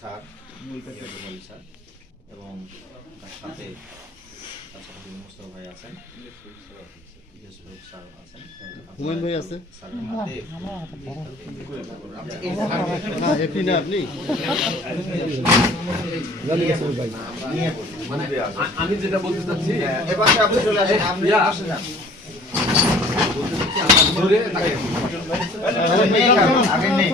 Sir sir এবং তার সাথে মুস্তফা ভাই আছেন, স্যার আছেন, হুমায়ুন ভাই আছে, আমি যেটা বলতে চাচ্ছি এবার আপনি চলে আসেন, আপনি আসেন আগে নেই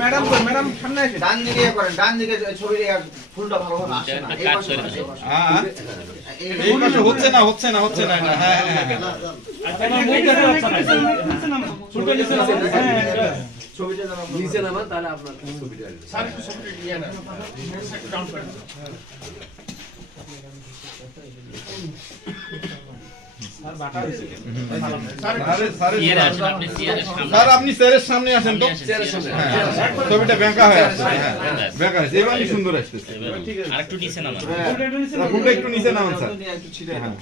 ম্যাডাম সামনে আসেন, ডান দিকে করেন, ডান দিকে ছবি ফুলটা ভালোভাবে আসে না, এই পাশে হচ্ছে না হ্যাঁ ছবিটা নিচে নামা, তাহলে আপনার ছবিটা স্যার আপনি স্যারের সামনে আসেন তো, ছবিটা ব্যাংকা হয়ে আসছে, ব্যাংকা হয়েছে, এবার সুন্দর আসতেছে। আরেকটু নিচে নামান, ফুলটা একটু নিচে নামান স্যার। একটু ছিড়ে দাও,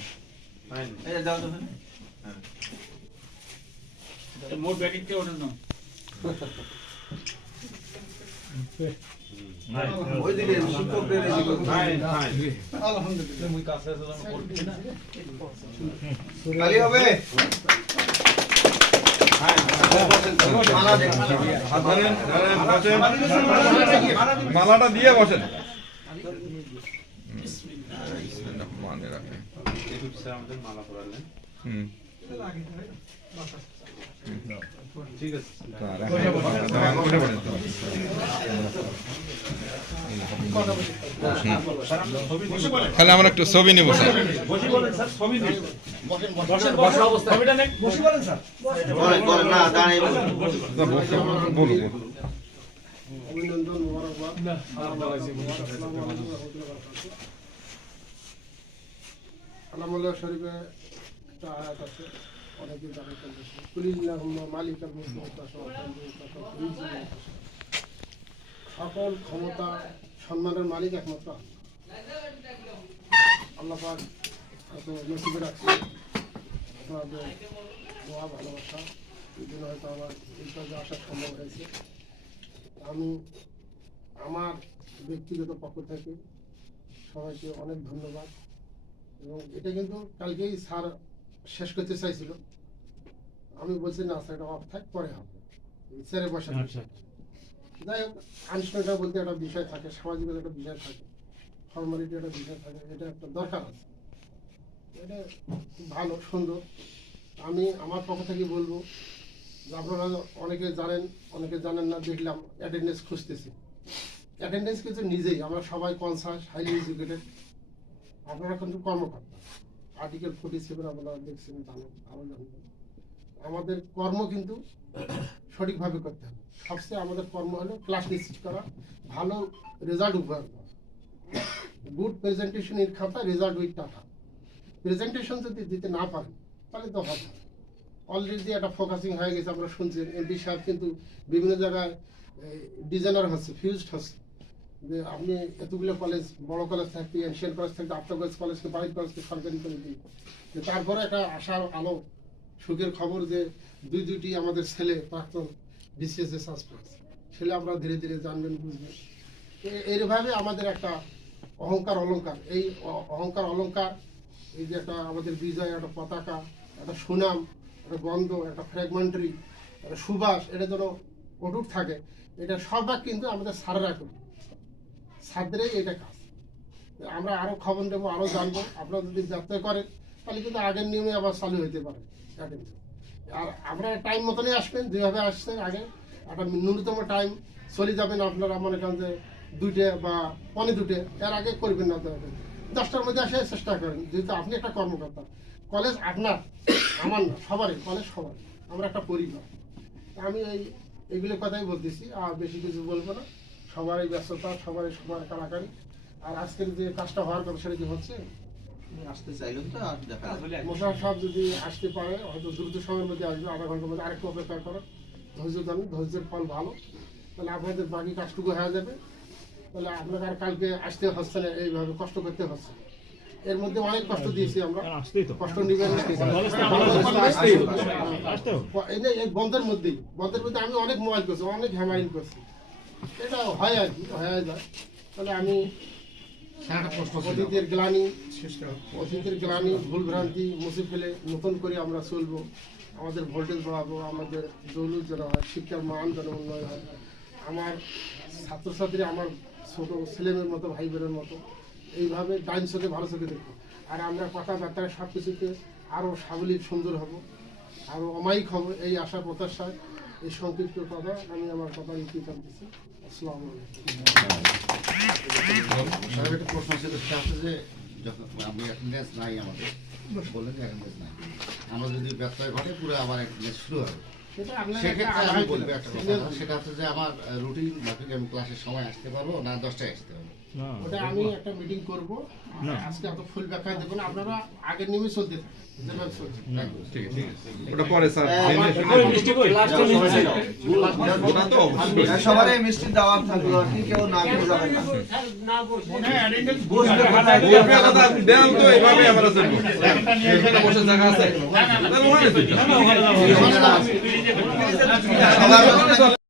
এই দাও তো মোট ব্যাকেটটা ওঠে না। ওইদিকে শিক্ষকদের আলহামদুলিল্লাহ মুই কাছে আসলাম করছি না খালি হবে মালাটা দিয়ে বসেন। মালা পরালেন, ঠিক আছে তাহলে আমরা একটু ছবি নেব স্যার। বলুন অভিনন্দন, মোবারকবাদ। আলহামদুলিল্লাহ শরীফে একটা আয়াত আছে, অনেকে জানে কুলিল্লাহুম্মা মালিকাল মুলকি সকল ক্ষমতা সম্মানের মালিক একমাত্র আল্লাহ পাক। এত নসিবে রাখছে আপনাদের দোয়া ভালোবাসা, এই জন্য হয়তো আমার এই কাজে আসা সম্ভব হয়েছে। আমি আমার ব্যক্তিগত পক্ষ থেকে সবাইকে অনেক ধন্যবাদ। এবং এটা কিন্তু কালকেই স্যার শেষ করতে চাইছিল, আমি বলছি না স্যার এটা অফ থাক, পরে হবে, স্যারে বসে। যাই হোক, আনুষ্ঠানিকতা বলতে একটা বিষয় থাকে, সামাজিকতা একটা বিষয় থাকে, ফর্মালিটি একটা বিষয় থাকে, এটা একটা দরকার আছে, এটা ভালো সুন্দর। আমি আমার পক্ষ থেকে বলবো যে আপনারা অনেকে জানেন, অনেকে জানেন না, দেখলাম অ্যাটেন্ডেন্স খুঁজতেছি। অ্যাটেন্ডেন্স কিন্তু নিজেই আমরা সবাই কনসাস, হাইলি এডুকেটেড, আপনারা কিন্তু কর্মকর্তা। আর্টিকেল 47 আপনারা দেখছেন, জানেন, আরও জানবেন। আমাদের কর্ম কিন্তু সঠিকভাবে করতে হবে। সবচেয়ে আমাদের কর্ম হলো ক্লাস নিশ্চিত করা, ভালো রেজাল্ট উপহার দেওয়া। গুড প্রেজেন্টেশন এর খাতা, রেজাল্ট উইথ টাকা। প্রেজেন্টেশন যদি দিতে না পারেন তাহলে তো হবে। অলরেডি একটা ফোকাসিং হয়ে গেছে, আপনারা শুনছেন এমপি সাহেব কিন্তু বিভিন্ন জায়গায় ডিজাইনার হচ্ছে, ফিউজড হচ্ছে, যে আপনি এতগুলো কলেজ, বড় কলেজ থাকতে, এনশিয়ান কলেজ থাকতে, আফটার কলেজকে, বাইরের কলেজকে সরকারি করে দিই। তারপরে একটা আশার আলো, সুখের খবর যে দুইটি আমাদের ছেলে প্রাক্তন বিসিএস চান্স পেয়েছে। ছেলে আমরা ধীরে ধীরে জানবেন, বুঝবেন। এইভাবে আমাদের একটা অহংকার অলঙ্কার, এই অহংকার অলঙ্কার, এই যে একটা আমাদের বিজয়, একটা পতাকা, একটা সুনাম, একটা গন্ধ, একটা ফ্র্যাগমেন্টারি, একটা সুবাস, এটা যেন অটুট থাকে, এটা সবটা কিন্তু আমাদের স্যারেরা করি, ছাত্রেই এটা কাজ। আমরা আরও খবর নেবো, আরও জানবো। আপনারা যদি যাত্রা করেন তাহলে কিন্তু আগের নিয়মে আবার চালু হতে পারে। আর আপনারা টাইম মতনই আসবেন, যেভাবে আসছেন আগে, একটা ন্যূনতম টাইম চলে যাবেন। আপনারা মনে করেন যে 2টে বা 2:45, এর আগে করবেন না, 10টার মধ্যে আসার চেষ্টা করেন। যেহেতু আপনি একটা কর্মকর্তা, কলেজ আপনার, আমার না, সবারই, কলেজ সবার, আমরা একটা পরিবার। আমি এইগুলো কথাই বলতেছি, আর বেশি কিছু বলবো না। সবারই ব্যস্ততা, সবারই সময় কারাকারি। আর আজকের যে কাজটা হওয়ার কথা সেটা কি হচ্ছে? আসতে চাইলেন তো আর দেখা মোশাররফ সাহেব যদি আসতে পারে, হয়তো দ্রুত সময়ের মধ্যে আসবে, আধা ঘন্টার মধ্যে। আরেকটু অপেক্ষা করেন, ধৈর্য ধরুন, ধৈর্যের ফল ভালো। তাহলে আপনাদের বাকি কাজটুকু হয়ে যাবে। তাহলে আপনাকে আর কালকে আসতে হচ্ছে না, এইভাবে কষ্ট করতে হচ্ছে। এর মধ্যে অনেক কষ্ট দিয়েছি আমরা, কষ্ট নিবেন না। এই যে এই বন্ধের মধ্যে আমি অনেক মোবাইল করছি, অনেক হ্যামারিং করছি, এটা হয় আর কি, হয়ে যায়। তাহলে আমি অতীতের গ্লানি ভুল ভ্রান্তি মুছে ফেলে নতুন করে আমরা চলবো, আমাদের ভোল্টেজ বাড়াবো, আমাদের দৌলত যেন হয়, শিক্ষার মান যেন উন্নয়ন হয়, আমার ছাত্রছাত্রী আমার ছোট ছেলেমেয়ের মতো ভাই বোনের মতো এইভাবে ডাইন চোখে ভালো চোখে দেখবো। আর আমরা কথাবার্তায় সব কিছুতে আরও সাবলীল সুন্দর হব, আরও অমায়িক হব, এই আশা প্রত্যাশায় এই সংক্ষিপ্ত কথা আমি আমার কথা ইতিহাস দিচ্ছি। আসসালামু আলাইকুম। সাহেব, একটা প্রশ্ন ছিল, সেটা হচ্ছে যে যখন আমি অ্যাটেন্ডেন্স নাই, আমাদের বললেন যে অ্যাটেন্ডেন্স নাই, আমার যদি ব্যত্যয় ঘটে পুরো আমার অ্যাটেন্ডেন্স শুরু হবে, সেক্ষেত্রে আমি বলবো একটা কথা, সেটা হচ্ছে যে আমার রুটিন মাফিক আমি ক্লাসের সময় আসতে পারবো না 10টায় আসতে পারবো? ওটা আমি একটা মিটিং করব, আজকে এত ফুল ব্যাখ্যা দেবো না, আপনারা আগের নিয়মে চলতে থাকুন যেভাবে চলছে। ঠিক আছে, ওটা পরে স্যার ওটা তো অবশ্যই। সবার মিষ্টি দাওয়াত থাকলো আর কি, কেউ না খেয়ে যাবে না। আপনি দেন তো, এইভাবে আমরা চলবো। এখানে বসে জায়গা আছে, তাহলে ওখানে চলবো। সবার